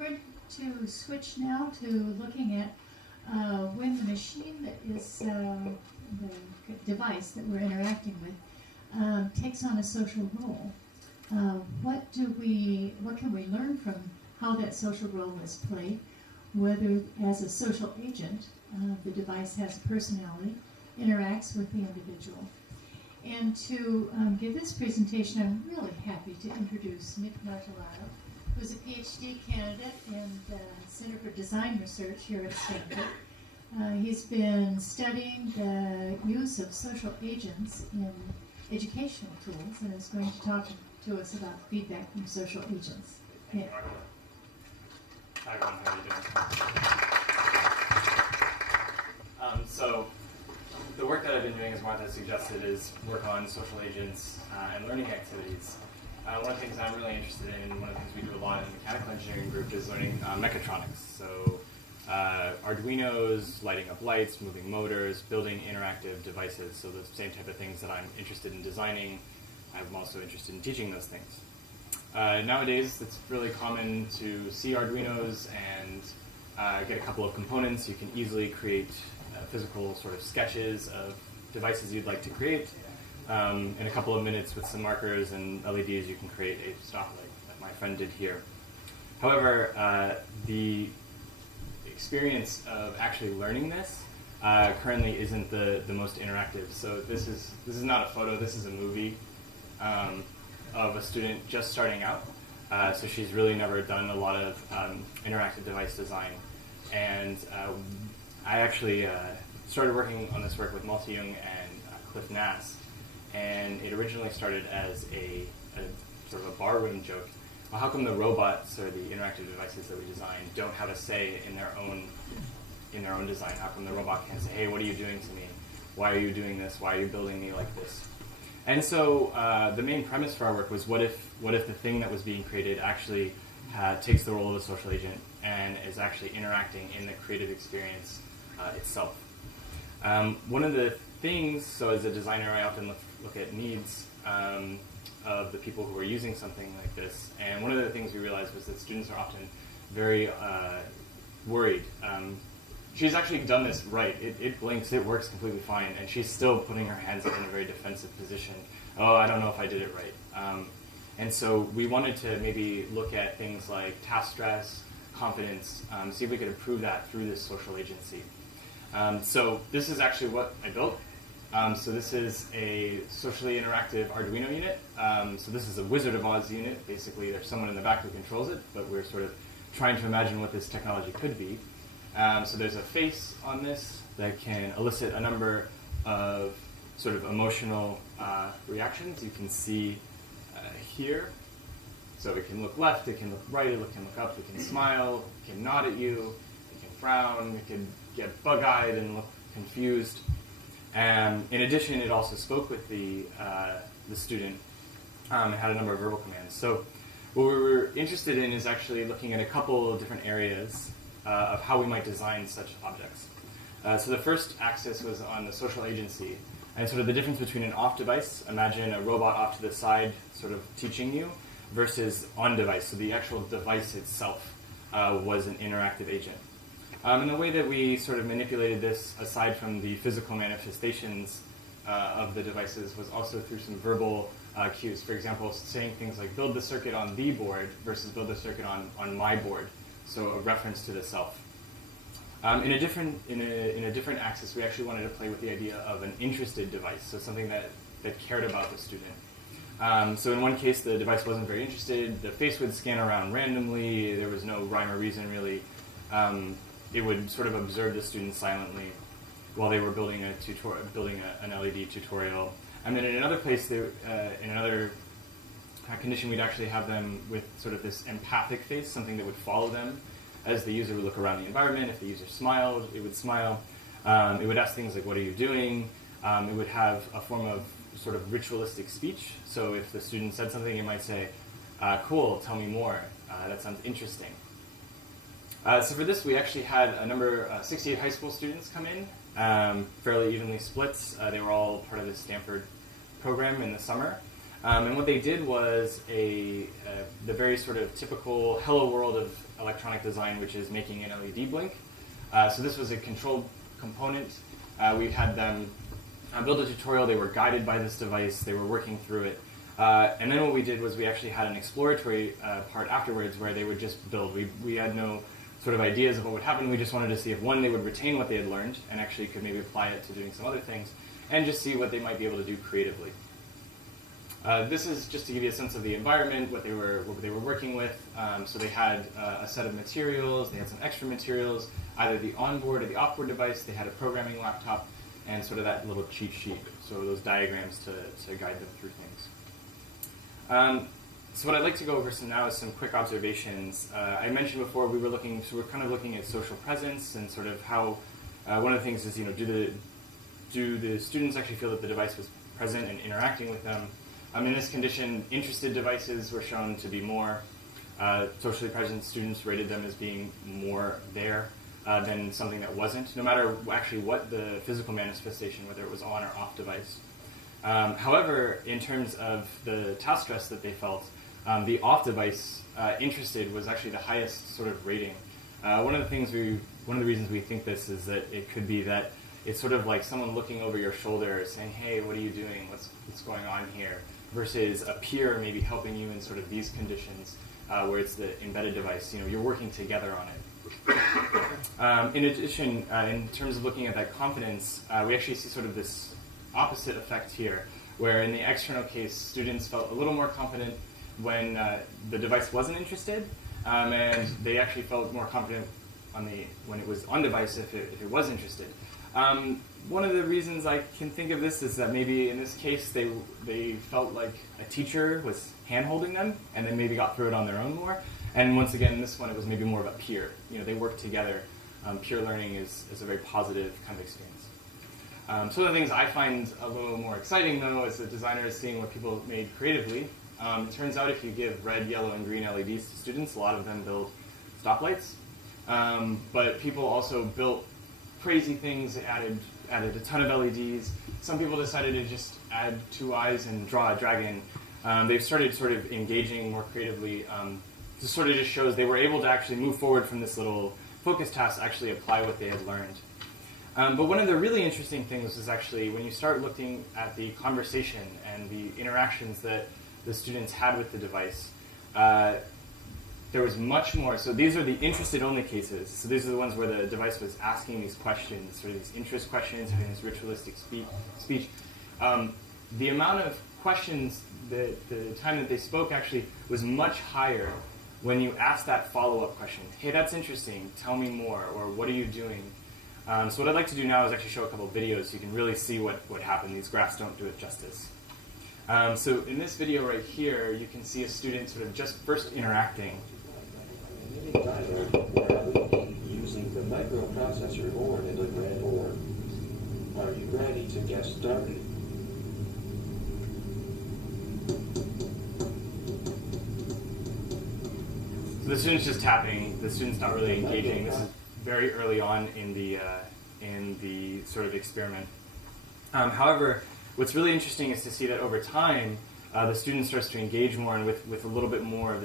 going to switch now to looking at when the machine that is the device that we're interacting with takes on a social role. What can we learn from how that social role is played, whether as a social agent, the device has a personality, interacts with the individual. And to give this presentation, I'm really happy to introduce Nik Martelaro, who's a PhD candidate in the Center for Design Research here at Stanford. He's been studying the use of social agents in educational tools and is going to talk to us about feedback from social agents. Thank you, Martha. Hi everyone, how are you doing? So the work that I've been doing, as Martha suggested, is work on social agents and learning activities. One of the things I'm really interested in, one of the things we do a lot in the mechanical engineering group, is learning mechatronics. So Arduinos, lighting up lights, moving motors, building interactive devices. So the same type of things that I'm interested in designing, I'm also interested in teaching those things. Nowadays, it's really common to see Arduinos and get a couple of components. You can easily create physical sort of sketches of devices you'd like to create. In a couple of minutes with some markers and LEDs, you can create a stoplight that my friend did here. However, the experience of actually learning this currently isn't the most interactive. So this is not a photo, this is a movie of a student just starting out. So she's really never done a lot of interactive device design. And I actually started working on this work with Malte Jung and Cliff Nass. And it originally started as a sort of a barroom joke. Well, how come the robots or the interactive devices that we design don't have a say in their own design? How come the robot can't say, hey, what are you doing to me? Why are you doing this? Why are you building me like this? And so the main premise for our work was what if the thing that was being created actually takes the role of a social agent and is actually interacting in the creative experience itself. One of the things, so as a designer, I often look at needs of the people who are using something like this. And one of the things we realized was that students are often very worried. She's actually done this right. It blinks, it works completely fine, and she's still putting her hands up in a very defensive position. Oh, I don't know if I did it right. And so we wanted to maybe look at things like task stress, confidence, see if we could improve that through this social agency. So this is actually what I built. So this is a socially interactive Arduino unit. So this is a Wizard of Oz unit. Basically, there's someone in the back who controls it, but we're sort of trying to imagine what this technology could be. So there's a face on this that can elicit a number of sort of emotional reactions. You can see here. So it can look left, it can look right, it can look up, it can smile, it can nod at you, it can frown, it can get bug-eyed and look confused. In addition, it also spoke with the student and had a number of verbal commands. So what we were interested in is actually looking at a couple of different areas of how we might design such objects. So the first axis was on the social agency, and sort of the difference between an off-device, imagine a robot off to the side sort of teaching you, versus on-device, so the actual device itself was an interactive agent. And the way that we sort of manipulated this, aside from the physical manifestations of the devices, was also through some verbal cues. For example, saying things like build the circuit on the board versus build the circuit on my board, so a reference to the self. In a different axis, we actually wanted to play with the idea of an interested device, so something that cared about the student. So in one case, the device wasn't very interested. The face would scan around randomly. There was no rhyme or reason, really. It would sort of observe the student silently while they were building an LED tutorial. And then in another place, in another condition, we'd actually have them with sort of this empathic face, something that would follow them as the user would look around the environment. If the user smiled, it would smile. It would ask things like, what are you doing? It would have a form of sort of ritualistic speech. So if the student said something, it might say, cool, tell me more. That sounds interesting. So for this, we actually had a number, 68 high school students come in, fairly evenly split. They were all part of the Stanford program in the summer. And what they did was the very sort of typical hello world of electronic design, which is making an LED blink. So this was a controlled component. We had them build a tutorial. They were guided by this device. They were working through it. And then what we did was we actually had an exploratory part afterwards where they would just build. We had no sort of ideas of what would happen. We just wanted to see if, one, they would retain what they had learned and actually could maybe apply it to doing some other things, and just see what they might be able to do creatively. This is just to give you a sense of the environment, what they were working with. So they had a set of materials, they had some extra materials, either the onboard or the offboard device, they had a programming laptop, and sort of that little cheat sheet, so those diagrams to guide them through things. So what I'd like to go over now is some quick observations. I mentioned before we're kind of looking at social presence and sort of how one of the things is, do the students actually feel that the device was present and interacting with them? In this condition, interested devices were shown to be more. Socially present students rated them as being more there than something that wasn't, no matter actually what the physical manifestation, whether it was on or off device. However, in terms of the task stress that they felt, the off-device interested was actually the highest sort of rating. One of the reasons we think this is that it could be that it's sort of like someone looking over your shoulder saying, hey, what are you doing? What's going on here? Versus a peer maybe helping you in sort of these conditions where it's the embedded device. You're working together on it. In addition, in terms of looking at that confidence, we actually see sort of this opposite effect here, where in the external case, students felt a little more confident when the device wasn't interested, and they actually felt more confident when it was on device if it was interested. One of the reasons I can think of this is that maybe in this case they felt like a teacher was hand-holding them and then maybe got through it on their own more. And once again, in this one it was maybe more of a peer. They worked together. Peer learning is a very positive kind of experience. Some of the things I find a little more exciting, though, as a designer is seeing what people made creatively. It turns out if you give red, yellow, and green LEDs to students, a lot of them build stoplights. But people also built crazy things, added a ton of LEDs. Some people decided to just add 2 eyes and draw a dragon. They've started sort of engaging more creatively. This sort of just shows they were able to actually move forward from this little focus task to actually apply what they had learned. But one of the really interesting things is actually when you start looking at the conversation and the interactions that the students had with the device, there was much more. So these are the interested-only cases. So these are the ones where the device was asking these questions, sort of these interest questions, having this ritualistic speech. The amount of questions, the time that they spoke actually was much higher when you asked that follow-up question. Hey, that's interesting. Tell me more. Or what are you doing? So what I'd like to do now is actually show a couple of videos so you can really see what happened. These graphs don't do it justice. So in this video right here, you can see a student sort of just first interacting. Using the microprocessor board and a breadboard. Are you ready to get started? So the student's just tapping. The student's not really engaging. This is very early on in the sort of experiment. However, what's really interesting is to see that over time, the student starts to engage more, and with a little bit more of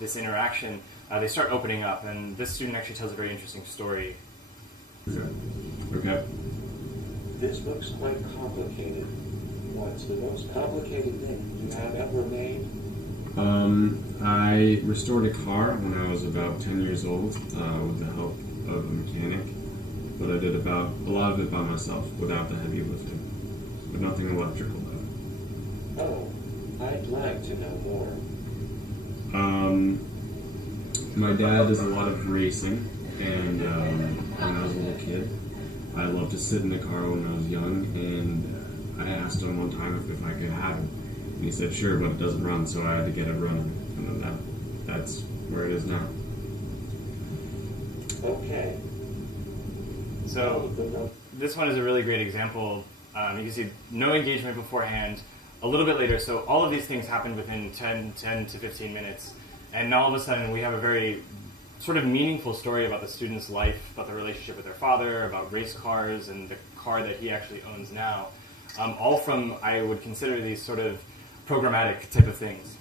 this interaction, they start opening up. And this student actually tells a very interesting story. Okay. This looks quite complicated. What's the most complicated thing you have ever made? I restored a car when I was about 10 years old with the help of a mechanic, but I did a lot of it by myself without the heavy lifting, but nothing electrical though. Oh, I'd like to know more. My dad does a lot of racing, and when I was a little kid, I loved to sit in the car when I was young, and I asked him one time if I could have it. And he said, sure, but it doesn't run, so I had to get it running. And then that's where it is now. Okay. So this one is a really great example. You can see no engagement beforehand. A little bit later, so all of these things happened within 10 to 15 minutes. And now all of a sudden we have a very sort of meaningful story about the student's life, about the relationship with their father, about race cars, and the car that he actually owns now. All from, I would consider these sort of programmatic type of things.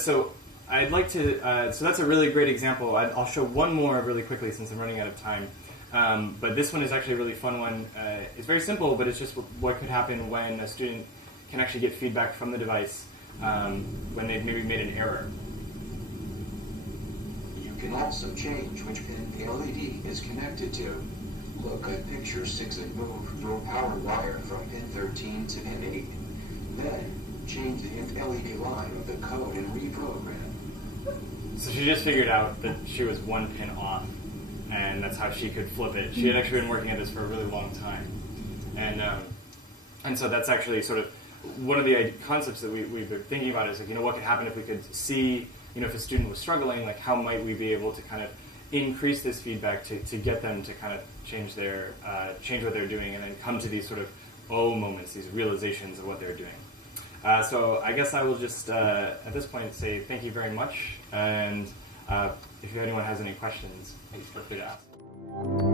So I'd like to, so that's a really great example. I'll show one more really quickly since I'm running out of time. But this one is actually a really fun one. It's very simple, but it's just what could happen when a student can actually get feedback from the device when they've maybe made an error. You can also change which pin the LED is connected to. Look at picture 6 and move your power wire from pin 13 to pin 8. Then, change the LED line of the code and reprogram. So she just figured out that she was one pin off, and that's how she could flip it. She had actually been working at this for a really long time. And so that's actually sort of one of the concepts that we've been thinking about is, like, what could happen if we could see, if a student was struggling, like how might we be able to kind of increase this feedback to get them to kind of change what they're doing and then come to these sort of moments, these realizations of what they're doing. So I guess I will just, at this point, say thank you very much, and if anyone has any questions, please feel free to ask.